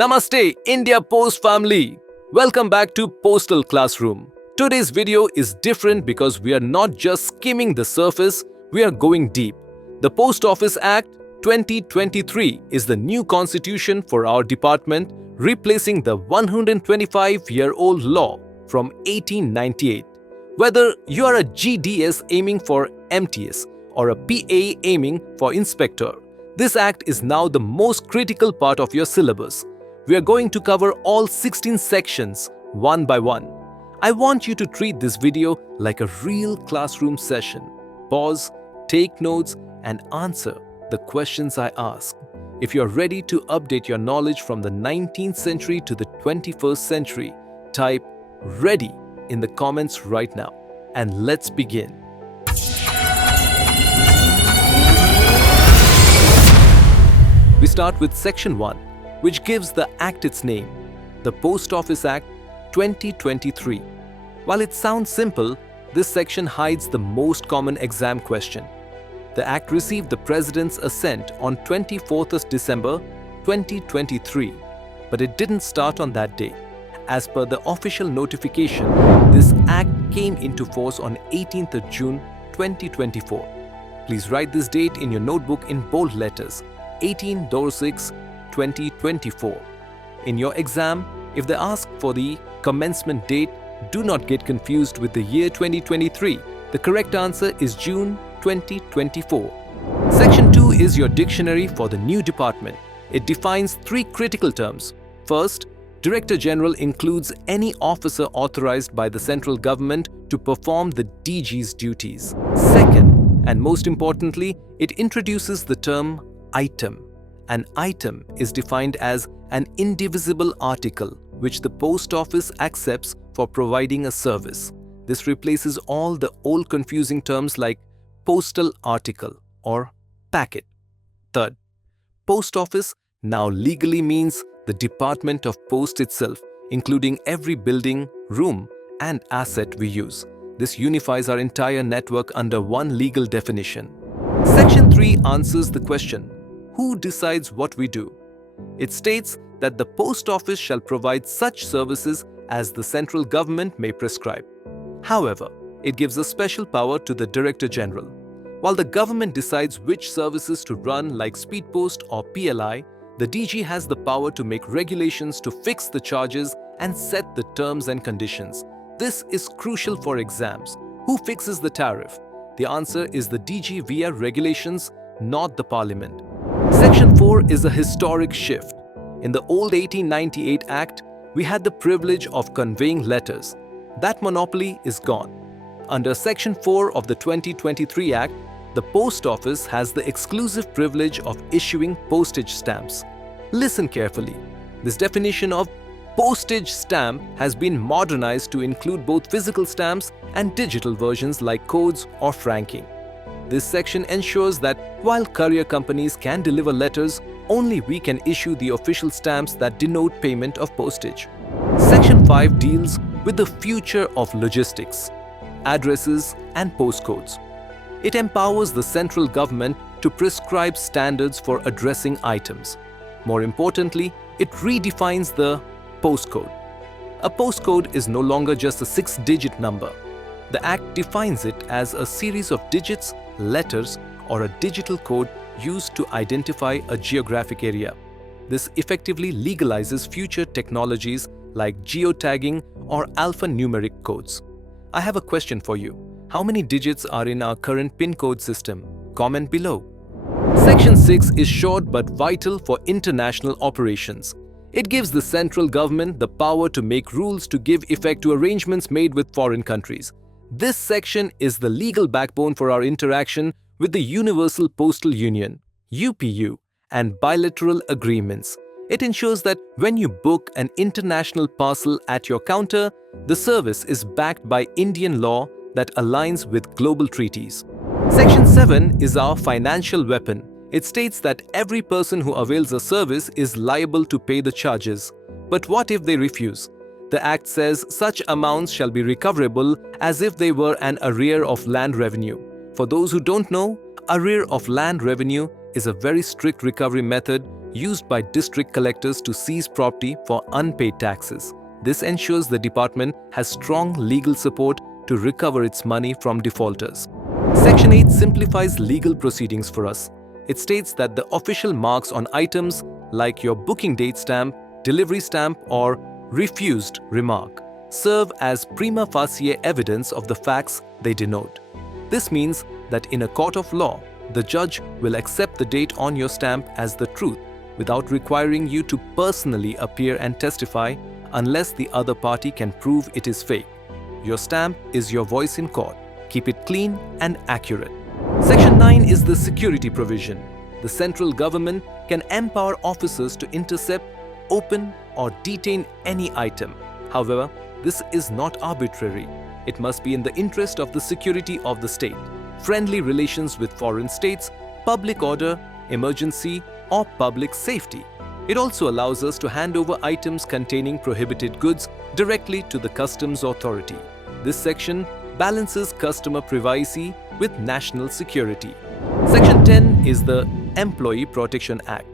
Namaste, India Post family. Welcome back to Postal Classroom. Today's video is different because we are not just skimming the surface, we are going deep. The Post Office Act 2023 is the new constitution for our department, replacing the 125-year-old law from 1898. Whether you are a GDS aiming for MTS or a PA aiming for inspector, this act is now the most critical part of your syllabus. We are going to cover all 16 sections one by one. I want you to treat this video like a real classroom session. Pause, take notes, and answer the questions I ask. If you're ready to update your knowledge from the 19th century to the 21st century, type "ready" in the comments right now. And let's begin. We start with Section 1, which gives the Act its name, the Post Office Act 2023. While it sounds simple, this section hides the most common exam question. The Act received the President's assent on 24th of December 2023, but it didn't start on that day. As per the official notification, this Act came into force on 18th of June 2024. Please write this date in your notebook in bold letters, 18/6/2024. In your exam, if they ask for the commencement date, do not get confused with the year 2023. The correct answer is June 2024. Section 2 is your dictionary for the new department. It defines 3 critical terms. First, Director General includes any officer authorized by the central government to perform the DG's duties. Second, and most importantly, it introduces the term item. An item is defined as an indivisible article which the post office accepts for providing a service. This replaces all the old confusing terms like postal article or packet. Third, post office now legally means the Department of Post itself, including every building, room, and asset we use. This unifies our entire network under one legal definition. Section 3 answers the question, who decides what we do? It states that the post office shall provide such services as the central government may prescribe. However, it gives a special power to the Director General. While the government decides which services to run like Speed Post or PLI, the DG has the power to make regulations to fix the charges and set the terms and conditions. This is crucial for exams. Who fixes the tariff? The answer is the DG via regulations, not the Parliament. Section 4 is a historic shift. In the old 1898 Act, we had the privilege of conveying letters. That monopoly is gone. Under Section 4 of the 2023 Act, the Post Office has the exclusive privilege of issuing postage stamps. Listen carefully. This definition of postage stamp has been modernized to include both physical stamps and digital versions like codes or franking. This section ensures that while courier companies can deliver letters, only we can issue the official stamps that denote payment of postage. Section 5 deals with the future of logistics, addresses, and postcodes. It empowers the central government to prescribe standards for addressing items. More importantly, it redefines the postcode. A postcode is no longer just a 6-digit number. The Act defines it as a series of digits, letters, or a digital code used to identify a geographic area. This effectively legalizes future technologies like geotagging or alphanumeric codes. I have a question for you. How many digits are in our current PIN code system? Comment below. Section 6 is short but vital for international operations. It gives the central government the power to make rules to give effect to arrangements made with foreign countries. This section is the legal backbone for our interaction with the Universal Postal Union, UPU, and bilateral agreements. It ensures that when you book an international parcel at your counter, the service is backed by Indian law that aligns with global treaties. Section 7 is our financial weapon. It states that every person who avails a service is liable to pay the charges. But what if they refuse? The Act says such amounts shall be recoverable as if they were an arrear of land revenue. For those who don't know, arrear of land revenue is a very strict recovery method used by district collectors to seize property for unpaid taxes. This ensures the department has strong legal support to recover its money from defaulters. Section 8 simplifies legal proceedings for us. It states that the official marks on items like your booking date stamp, delivery stamp, or refused remark serve as prima facie evidence of the facts they denote. This means that in a court of law, the judge will accept the date on your stamp as the truth without requiring you to personally appear and testify unless the other party can prove it is fake. Your stamp is your voice in court. Keep it clean and accurate. Section 9 is the security provision. The central government can empower officers to intercept, open, or detain any item. However, this is not arbitrary. It must be in the interest of the security of the state, friendly relations with foreign states, public order, emergency, or public safety. It also allows us to hand over items containing prohibited goods directly to the customs authority. This section balances customer privacy with national security. Section 10 is the Employee Protection Act.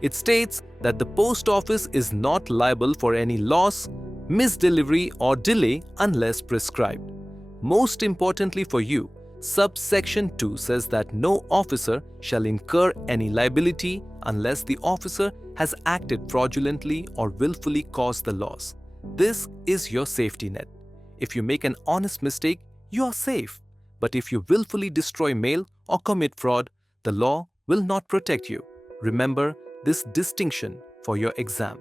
It states that the post office is not liable for any loss, misdelivery, or delay unless prescribed. Most importantly for you, subsection 2 says that no officer shall incur any liability unless the officer has acted fraudulently or willfully caused the loss. This is your safety net. If you make an honest mistake, you are safe. But if you willfully destroy mail or commit fraud, the law will not protect you. Remember this distinction for your exam.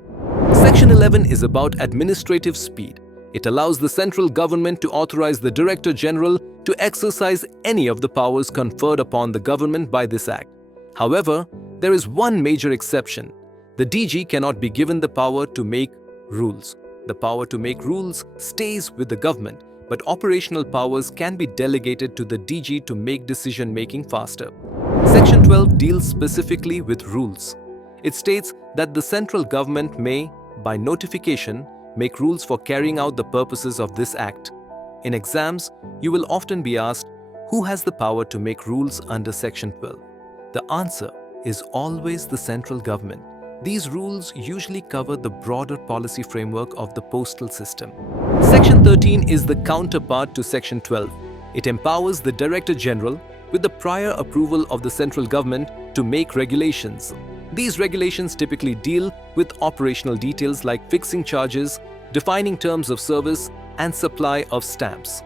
Section 11 is about administrative speed. It allows the central government to authorize the Director General to exercise any of the powers conferred upon the government by this act. However, there is one major exception. The DG cannot be given the power to make rules. The power to make rules stays with the government, but operational powers can be delegated to the DG to make decision-making faster. Section 12 deals specifically with rules. It states that the central government may, by notification, make rules for carrying out the purposes of this act. In exams, you will often be asked, who has the power to make rules under Section 12? The answer is always the central government. These rules usually cover the broader policy framework of the postal system. Section 13 is the counterpart to Section 12. It empowers the Director General, with the prior approval of the central government, to make regulations. These regulations typically deal with operational details like fixing charges, defining terms of service, and supply of stamps.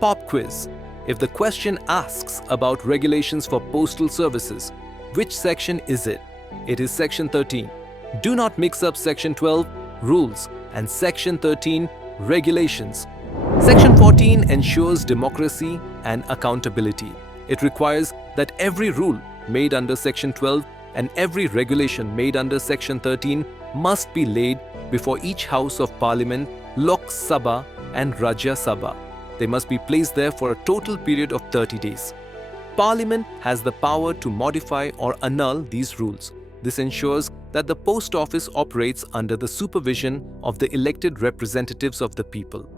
Pop quiz. If the question asks about regulations for postal services, which section is it? It is Section 13. Do not mix up Section 12, rules, and Section 13, regulations. Section 14 ensures democracy and accountability. It requires that every rule made under Section 12 and every regulation made under Section 13 must be laid before each House of Parliament, Lok Sabha and Rajya Sabha. They must be placed there for a total period of 30 days. Parliament has the power to modify or annul these rules. This ensures that the post office operates under the supervision of the elected representatives of the people.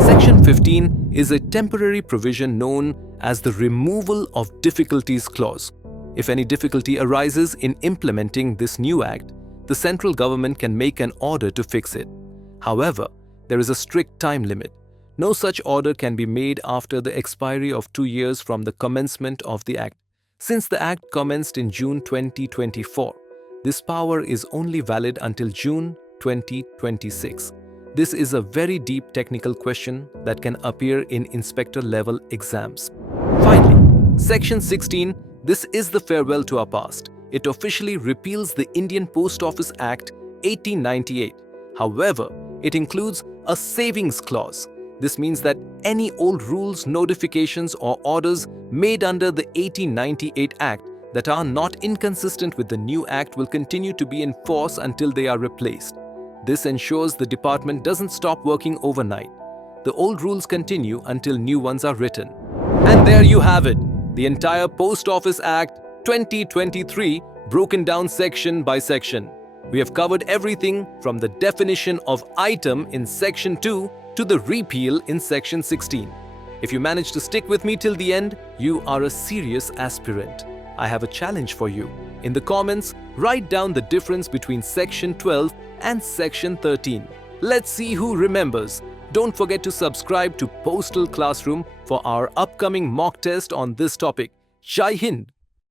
Section 15 is a temporary provision known as the Removal of Difficulties Clause. If any difficulty arises in implementing this new act, the central government can make an order to fix it. However, there is a strict time limit. No such order can be made after the expiry of 2 years from the commencement of the act. Since the act commenced in June 2024, this power is only valid until June 2026. This is a very deep technical question that can appear in inspector-level exams. Finally, Section 16, this is the farewell to our past. It officially repeals the Indian Post Office Act 1898. However, it includes a savings clause. This means that any old rules, notifications, or orders made under the 1898 Act that are not inconsistent with the new Act will continue to be in force until they are replaced. This ensures the department doesn't stop working overnight. The old rules continue until new ones are written. And there you have it, the entire Post Office Act 2023 broken down section by section. We have covered everything from the definition of item in Section 2 to the repeal in Section 16. If you manage to stick with me till the end, you are a serious aspirant. I have a challenge for you. In the comments, write down the difference between Section 12 and Section 13. Let's see who remembers. Don't forget to subscribe to Postal Classroom for our upcoming mock test on this topic. Jai Hind!